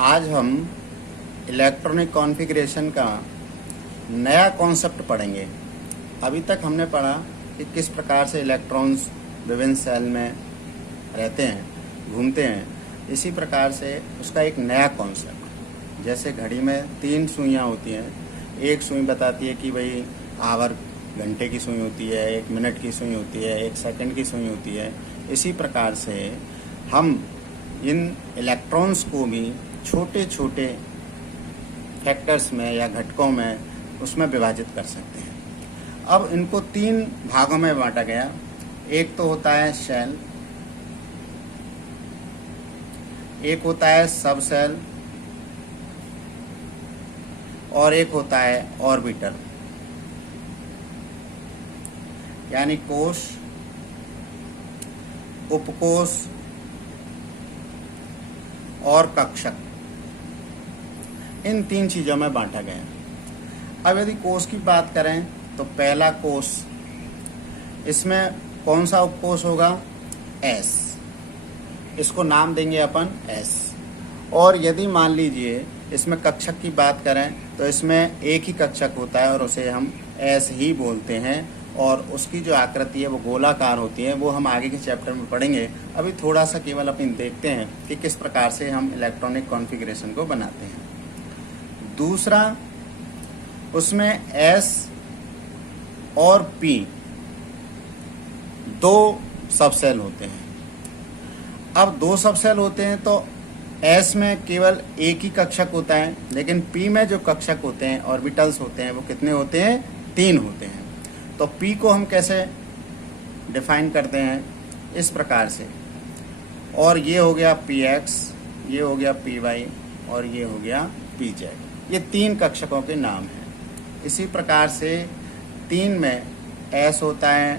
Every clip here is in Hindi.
आज हम इलेक्ट्रॉनिक कॉन्फ़िगरेशन का नया कॉन्सेप्ट पढ़ेंगे। अभी तक हमने पढ़ा कि किस प्रकार से इलेक्ट्रॉन्स विभिन्न सेल में रहते हैं, घूमते हैं। इसी प्रकार से उसका एक नया कॉन्सेप्ट, जैसे घड़ी में 3 सुइयाँ होती हैं। एक सुई बताती है कि भाई आवर घंटे की सुई होती है, 1 मिनट की सुई होती है, 1 सेकंड की सुई होती है। इसी प्रकार से हम इन इलेक्ट्रॉन्स को भी छोटे छोटे फैक्टर्स में या घटकों में उसमें विभाजित कर सकते हैं। अब इनको 3 भागों में बांटा गया। एक तो होता है शेल, एक होता है सब सेल और एक होता है ऑर्बिटल, यानी कोश, उपकोश और कक्षक। इन 3 चीजों में बांटा गया। अब यदि कोश की बात करें तो पहला कोश, इसमें कौन सा उपकोश होगा? एस। इसको नाम देंगे अपन एस। और यदि मान लीजिए इसमें कक्षक की बात करें तो इसमें एक ही कक्षक होता है और उसे हम एस ही बोलते हैं, और उसकी जो आकृति है वो गोलाकार होती है। वो हम आगे के चैप्टर में पढ़ेंगे। अभी थोड़ा सा केवल अपन देखते हैं कि किस प्रकार से हम इलेक्ट्रॉनिक कॉन्फ़िगरेशन को बनाते हैं। दूसरा, उसमें एस और पी 2 सबसेल होते हैं। अब 2 सबसेल होते हैं तो एस में केवल एक ही कक्षक होता है, लेकिन पी में जो कक्षक होते हैं, ऑर्बिटल्स होते हैं, वो कितने होते हैं? 3 होते हैं। तो पी को हम कैसे डिफाइन करते हैं? इस प्रकार से, और ये हो गया पी एक्स, ये हो गया पी वाई और ये हो गया पी जेड। ये 3 कक्षकों के नाम हैं। इसी प्रकार से 3 में एस होता है,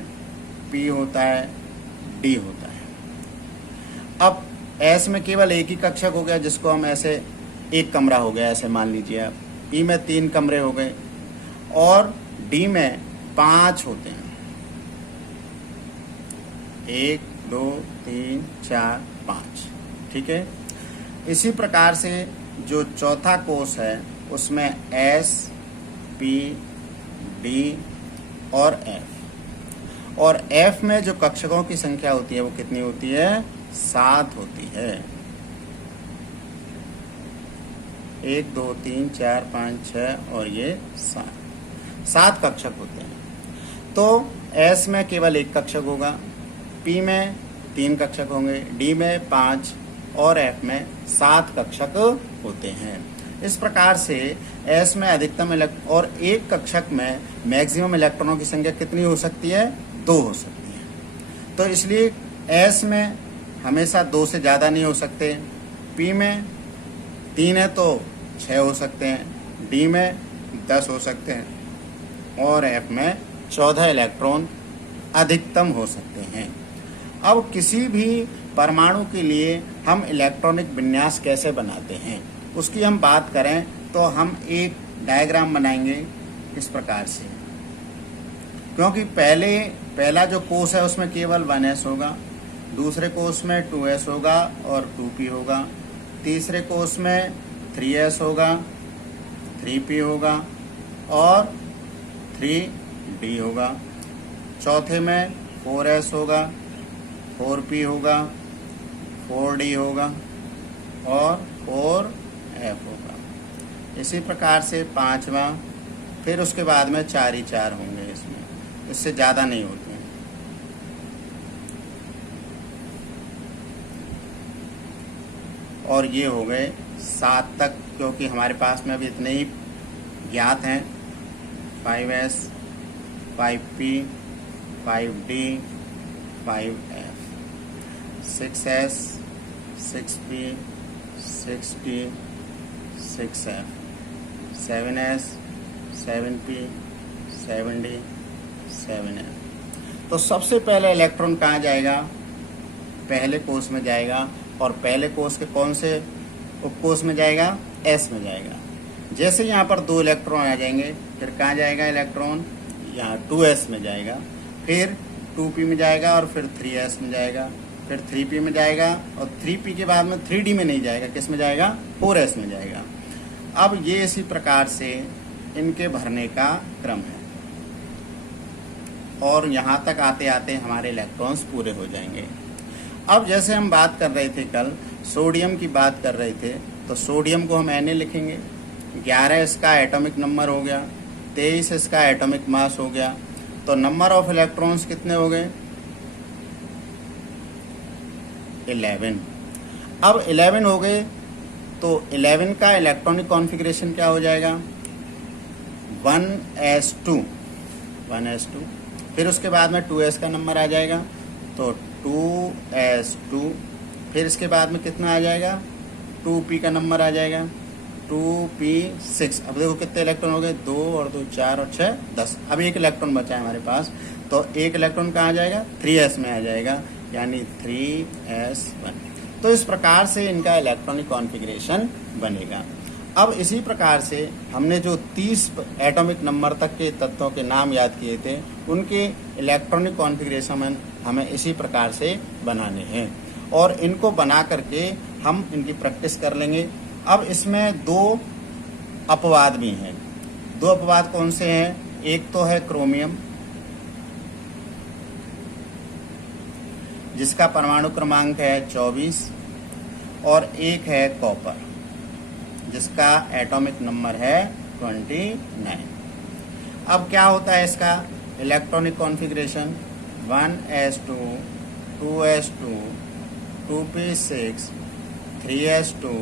पी होता है, डी होता है। अब एस में केवल एक ही कक्षक हो गया, जिसको हम ऐसे एक कमरा हो गया, ऐसे मान लीजिए आप। पी में 3 कमरे हो गए और डी में 5 होते हैं। 1 2 3 4 5, ठीक है। इसी प्रकार से जो चौथा कोश है उसमें एस, पी, डी और एफ। और एफ में जो कक्षकों की संख्या होती है वो कितनी होती है? 7 होती है। 1 2 3 4 5 6 और ये 7 कक्षक होते हैं। तो एस में केवल एक कक्षक होगा, पी में 3 कक्षक होंगे, डी में 5 और एफ में 7 कक्षक होते हैं। इस प्रकार से एस में अधिकतम और एक कक्षक में मैक्सिमम इलेक्ट्रॉनों की संख्या कितनी हो सकती है? 2 हो सकती है। तो इसलिए एस में हमेशा 2 से ज़्यादा नहीं हो सकते। पी में 3 है तो 6 हो सकते हैं, डी में 10 हो सकते हैं और एफ में 14 इलेक्ट्रॉन अधिकतम हो सकते हैं। अब किसी भी परमाणु के लिए हम इलेक्ट्रॉनिक विन्यास कैसे बनाते हैं उसकी हम बात करें तो हम एक डायग्राम बनाएंगे इस प्रकार से। क्योंकि पहला जो कोश है उसमें केवल 1s होगा, दूसरे कोश में 2s होगा और 2p होगा, तीसरे कोश में 3s होगा, 3p होगा और 3d होगा, चौथे में 4s होगा, 4p होगा, 4d होगा और 4f होगा। इसी प्रकार से 5वां, फिर उसके बाद में 4 ही 4 होंगे, इसमें इससे ज़्यादा नहीं होते हैं। और ये हो गए 7 तक, क्योंकि हमारे पास में अभी इतने ही ज्ञात हैं। 5s, 5p, 5d, 5f, 6s, 6p, 6d, 6f, 7s, 7p, 7d, 7f। तो सबसे पहले इलेक्ट्रॉन कहाँ जाएगा? पहले कोश में जाएगा, और पहले कोश के कौन से उपकोश में जाएगा? एस में जाएगा। जैसे यहाँ पर 2 इलेक्ट्रॉन आ जाएंगे, फिर कहाँ जाएगा इलेक्ट्रॉन? यहाँ 2s में जाएगा, फिर 2p में जाएगा और फिर 3s में जाएगा, फिर 3p में जाएगा और 3p के बाद में 3d में नहीं जाएगा, किस में जाएगा? 4s में जाएगा। अब ये इसी प्रकार से इनके भरने का क्रम है और यहाँ तक आते आते हमारे इलेक्ट्रॉन्स पूरे हो जाएंगे। अब जैसे हम बात कर रहे थे कल, सोडियम की बात कर रहे थे, तो सोडियम को हम Na लिखेंगे। 11 इसका एटॉमिक नंबर हो गया, 23 इसका एटॉमिक मास हो गया, तो नंबर ऑफ इलेक्ट्रॉन्स कितने हो गए? 11। अब 11 हो गए तो 11 का इलेक्ट्रॉनिक कॉन्फ़िगरेशन क्या हो जाएगा? 1s2। फिर उसके बाद में 2s का नंबर आ जाएगा, तो 2s2। फिर इसके बाद में कितना आ जाएगा? 2p का नंबर आ जाएगा, 2p6। अब देखो कितने इलेक्ट्रॉन हो गए? 2 और 2 4 और 6 10। अब एक इलेक्ट्रॉन बचा है हमारे पास, तो एक इलेक्ट्रॉन कहाँ आ जाएगा? 3s में आ जाएगा, यानी 3s1। तो इस प्रकार से इनका इलेक्ट्रॉनिक कॉन्फ़िगरेशन बनेगा। अब इसी प्रकार से हमने जो 30 एटॉमिक नंबर तक के तत्वों के नाम याद किए थे, उनके इलेक्ट्रॉनिक कॉन्फ़िगरेशन हमें इसी प्रकार से बनाने हैं और इनको बना करके हम इनकी प्रैक्टिस कर लेंगे। अब इसमें 2 अपवाद भी हैं। 2 अपवाद कौन से हैं? एक तो है क्रोमियम, जिसका परमाणु क्रमांक है 24, और एक है कॉपर, जिसका एटॉमिक नंबर है 29। अब क्या होता है इसका electronic configuration? 1s2, 2s2, 2p6, 3s2,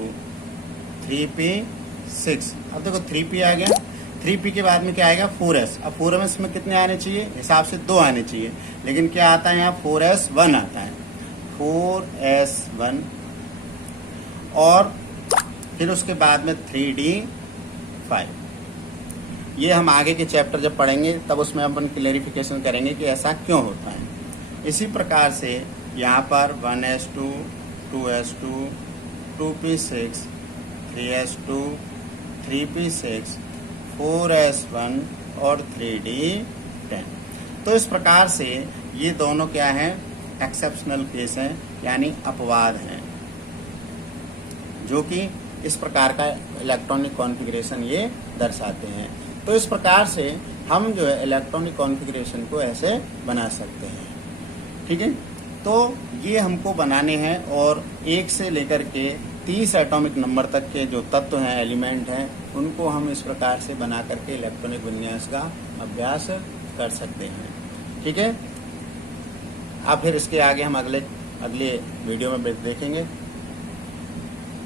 3p6। अब देखो 3p आ गया, 3p के बाद में क्या आएगा? 4s। अब 4s में कितने आने चाहिए? हिसाब से 2 आने चाहिए, लेकिन क्या आता है यहाँ? 4s1 आता है, 4s1। और फिर उसके बाद में 3d5। ये हम आगे के चैप्टर जब पढ़ेंगे तब उसमें अपन क्लेरिफिकेशन करेंगे कि ऐसा क्यों होता है। इसी प्रकार से यहाँ पर 1s2, 2s2, 2p6, 3s2, 3p6, 4s1 और 3d10। तो इस प्रकार से ये दोनों क्या हैं? एक्सेप्शनल केस हैं, यानी अपवाद हैं, जो कि इस प्रकार का इलेक्ट्रॉनिक कॉन्फ़िगरेशन ये दर्शाते हैं। तो इस प्रकार से हम जो है इलेक्ट्रॉनिक कॉन्फ़िगरेशन को ऐसे बना सकते हैं। ठीक है, तो ये हमको बनाने हैं और 1 से लेकर के 30 एटॉमिक नंबर तक के जो तत्व हैं, एलिमेंट हैं, उनको हम इस प्रकार से बना करके इलेक्ट्रॉनिक विन्यास का अभ्यास कर सकते हैं। ठीक है, अब फिर इसके आगे हम अगले वीडियो में देखेंगे।